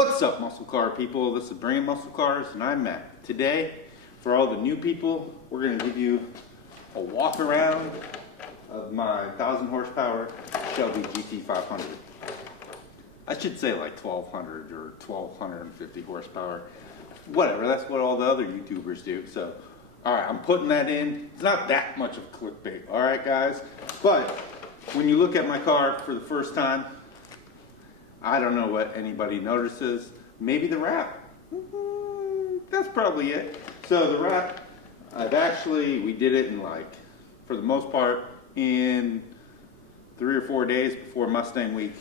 What's up, muscle car people? This is Brand Muscle Cars and I'm Matt. Today, for all the new people, we're going to give you a walk around of my 1000 horsepower Shelby GT500. I should say like 1200 or 1250 horsepower. Whatever, that's what all the other YouTubers do. So, alright, I'm putting that in. It's not that much of clickbait, alright guys? But when you look at my car for the first time, I don't know what anybody notices. Maybe the wrap. That's probably it. So the wrap, we did it in like, for the most part, in 3 or 4 days before Mustang Week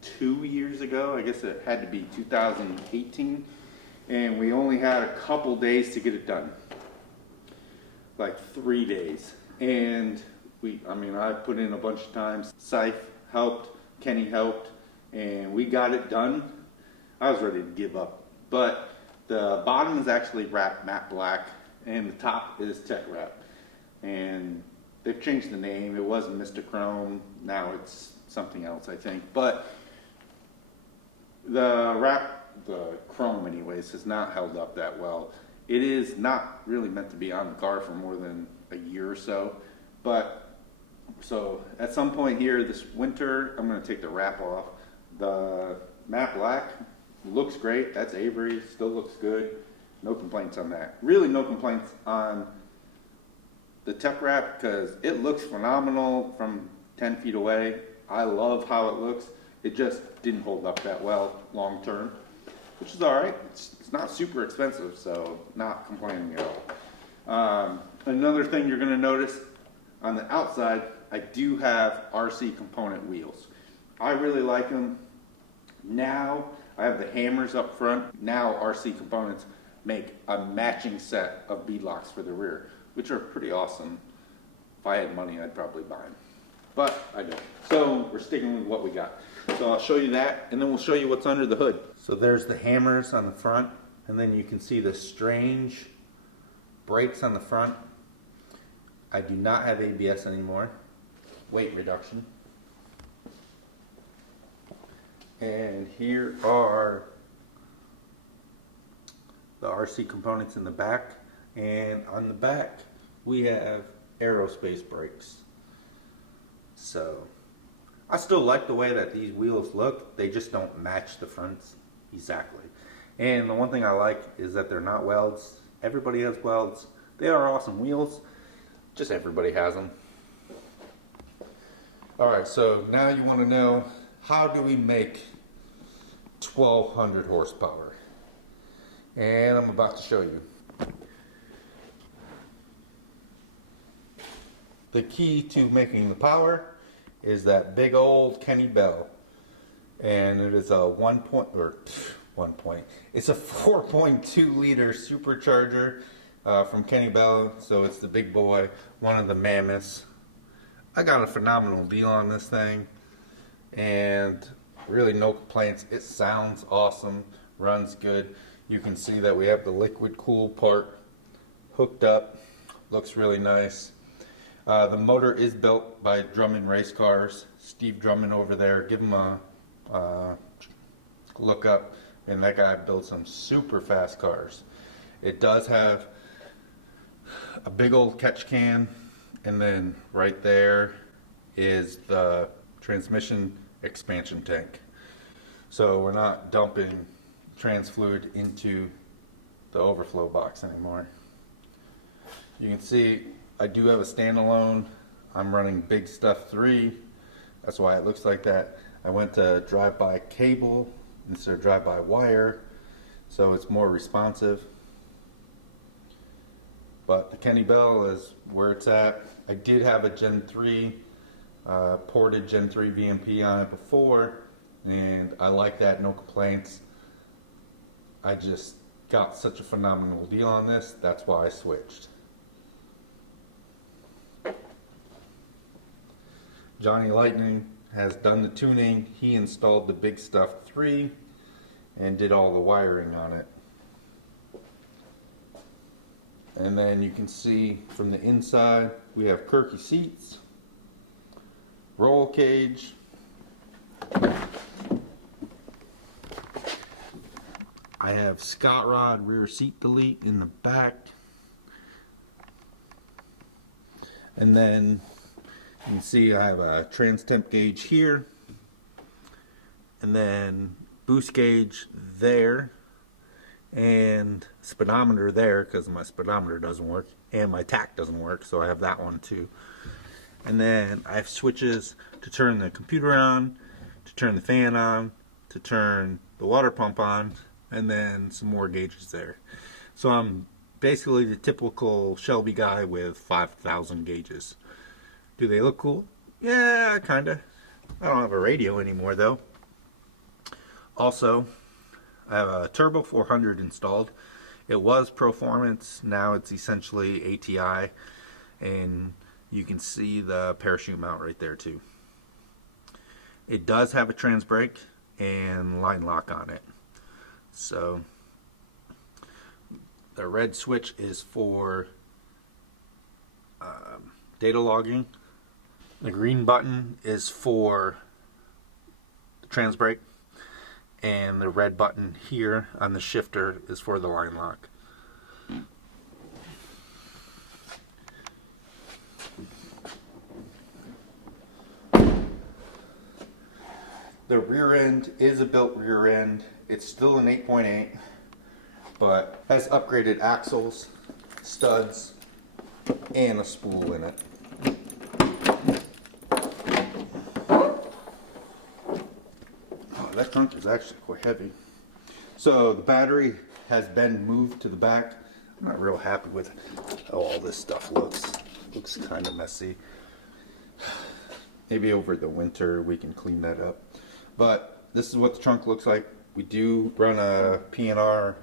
2 years ago. I guess it had to be 2018. And we only had a couple days to get it done. Like 3 days. And I put in a bunch of times. Scythe helped, Kenny helped. And we got it done. I was ready to give up, but the bottom is actually wrapped matte black and the top is tech wrap, and they've changed the name. It was Mr. Chrome, now it's something else I think, but the chrome anyways has not held up that well. It is not really meant to be on the car for more than a year or so, but so at some point here this winter I'm going to take the wrap off. The matte black looks great. That's Avery. Still looks good. No complaints on that. Really no complaints on the tech wrap because it looks phenomenal from 10 feet away. I love how it looks. It just didn't hold up that well long term, which is alright. It's not super expensive, so not complaining at all. Another thing you're going to notice on the outside, I do have RC component wheels. I really like them. Now I have the hammers up front. Now RC components make a matching set of beadlocks for the rear, which are pretty awesome. If I had money, I'd probably buy them, but I don't. So we're sticking with what we got. So I'll show you that, and then we'll show you what's under the hood. So there's the hammers on the front, and then you can see the strange brakes on the front. I do not have ABS anymore. Weight reduction. And here are the RC components in the back, and on the back we have aerospace brakes. So I still like the way that these wheels look. They just don't match the fronts exactly. And the one thing I like is that they're not welds. Everybody has welds. They are awesome wheels, just everybody has them. Alright, so now you want to know, how do we make 1200 horsepower? And I'm about to show you. The key to making the power is that big old Kenne Bell. And it is it's a 4.2 liter supercharger from Kenne Bell. So it's the big boy, one of the mammoths. I got a phenomenal deal on this thing, and really no complaints. It sounds awesome, runs good. You can see that we have the liquid cool part hooked up, looks really nice. The motor is built by Drummond Race Cars. Steve Drummond over there, give him a look up, and that guy builds some super fast cars. It does have a big old catch can, and then right there is the transmission expansion tank. So we're not dumping trans fluid into the overflow box anymore. You can see I do have a standalone. I'm running Big Stuff 3. That's why it looks like that. I went to drive-by cable instead of drive-by wire, so it's more responsive. But the Kenne Bell is where it's at. I did have a Gen 3, ported Gen 3 VMP on it before, and I like that, no complaints. I just got such a phenomenal deal on this, that's why I switched. Johnny Lightning has done the tuning. He installed the Big Stuff 3 and did all the wiring on it. And then you can see from the inside we have Kirky seats, roll cage, I have Scott Rod rear seat delete in the back. And then you can see I have a trans temp gauge here. And then boost gauge there. And speedometer there because my speedometer doesn't work. And my tach doesn't work, so I have that one too. And then I have switches to turn the computer on, to turn the fan on, to turn the water pump on, and then some more gauges there. So I'm basically the typical Shelby guy with 5,000 gauges. Do they look cool? Yeah, kinda. I don't have a radio anymore though. Also, I have a Turbo 400 installed. It was Performance, now it's essentially ATI, and you can see the parachute mount right there too. It does have a trans brake and line lock on it. So the red switch is for data logging. The green button is for the trans brake. And the red button here on the shifter is for the line lock. The rear end is a built rear end. It's still an 8.8, but has upgraded axles, studs, and a spool in it. That trunk is actually quite heavy. So the battery has been moved to the back. I'm not real happy with how all this stuff looks. Looks kind of messy. Maybe over the winter we can clean that up. But this is what the trunk looks like. We do run a P&R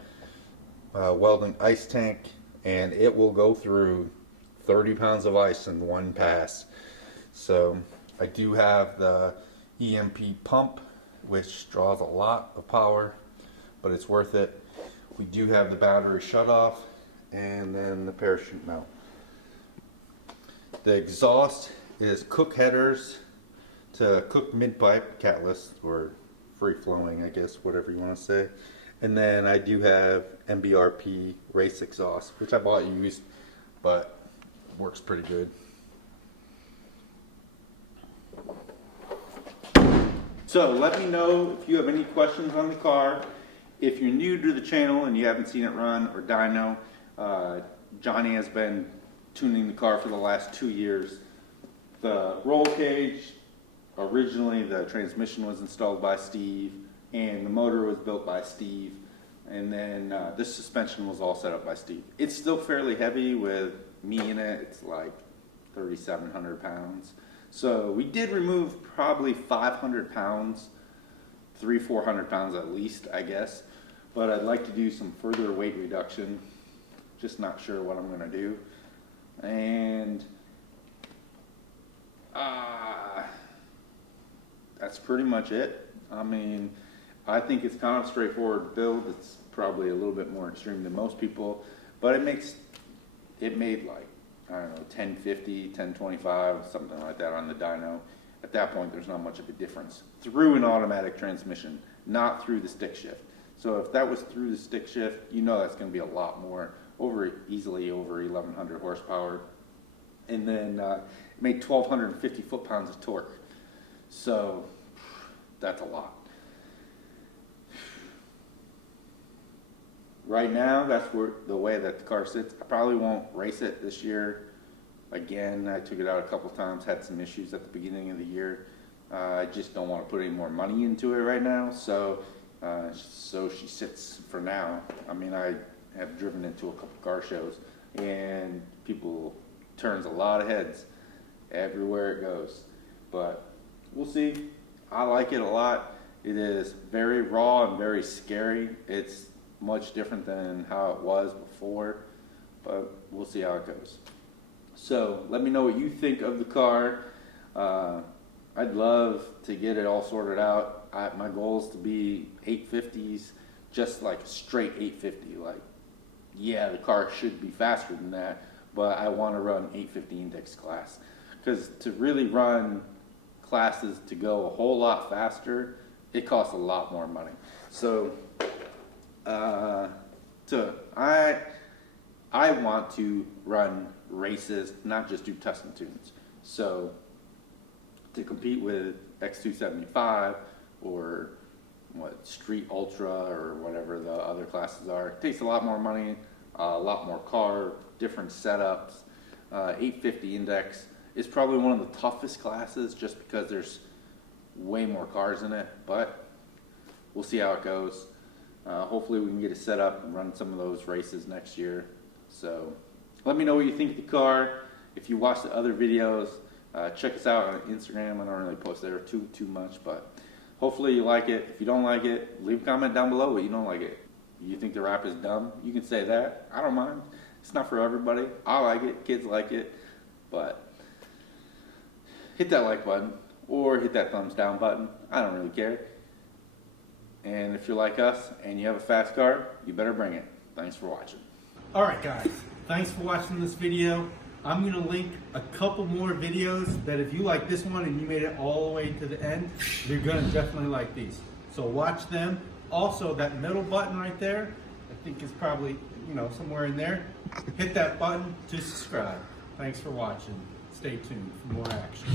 welding ice tank, and it will go through 30 pounds of ice in one pass. So I do have the EMP pump, which draws a lot of power, but it's worth it. We do have the battery shut off, and then the parachute mount. The exhaust is Kooks headers to Kooks mid pipe catless, or free flowing, I guess, whatever you want to say. And then I do have MBRP race exhaust, which I bought used, but works pretty good. So let me know if you have any questions on the car. If you're new to the channel and you haven't seen it run or dyno, Johnny has been tuning the car for the last 2 years. The roll cage, originally the transmission was installed by Steve, and the motor was built by Steve, and then this suspension was all set up by Steve. It's still fairly heavy with me in it. It's like 3,700 pounds. So we did remove probably 500 pounds, 400 pounds at least, I guess. But I'd like to do some further weight reduction. Just not sure what I'm going to do. And that's pretty much it. I mean, I think it's kind of straightforward build. It's probably a little bit more extreme than most people, but it made like, I don't know, 1050, 1025, something like that on the dyno. At that point, there's not much of a difference. Through an automatic transmission, not through the stick shift. So if that was through the stick shift, you know that's going to be a lot more, easily over 1,100 horsepower. And then it made 1,250 foot-pounds of torque. So that's a lot. Right now, that's the way that the car sits. I probably won't race it this year. Again, I took it out a couple times, had some issues at the beginning of the year. I just don't want to put any more money into it right now, so she sits for now. I mean, I have driven it to a couple car shows, and people turns a lot of heads everywhere it goes. But we'll see. I like it a lot. It is very raw and very scary. It's much different than how it was before, but we'll see how it goes. So let me know what you think of the car. I'd love to get it all sorted out. My goal is to be 850s, just like a straight 850. Like, yeah, the car should be faster than that, but I want to run 850 index class, because to really run classes to go a whole lot faster, it costs a lot more money. So I want to run races, not just do custom tunes. So to compete with X275 or what Street Ultra or whatever the other classes are, it takes a lot more money, a lot more car, different setups. 850 index is probably one of the toughest classes just because there's way more cars in it, but we'll see how it goes. Hopefully we can get it set up and run some of those races next year. So let me know what you think of the car. If you watch the other videos, check us out on Instagram. I don't really post there too much, but hopefully you like it. If you don't like it, leave a comment down below what you don't like it. You think the rap is dumb? You can say that. I don't mind. It's not for everybody. I like it. Kids like it. But hit that like button or hit that thumbs down button. I don't really care. And if you're like us and you have a fast car, you better bring it. Thanks for watching. Alright guys, thanks for watching this video. I'm going to link a couple more videos that if you like this one and you made it all the way to the end, you're going to definitely like these. So watch them. Also, that middle button right there, I think is probably, somewhere in there. Hit that button to subscribe. Thanks for watching. Stay tuned for more action.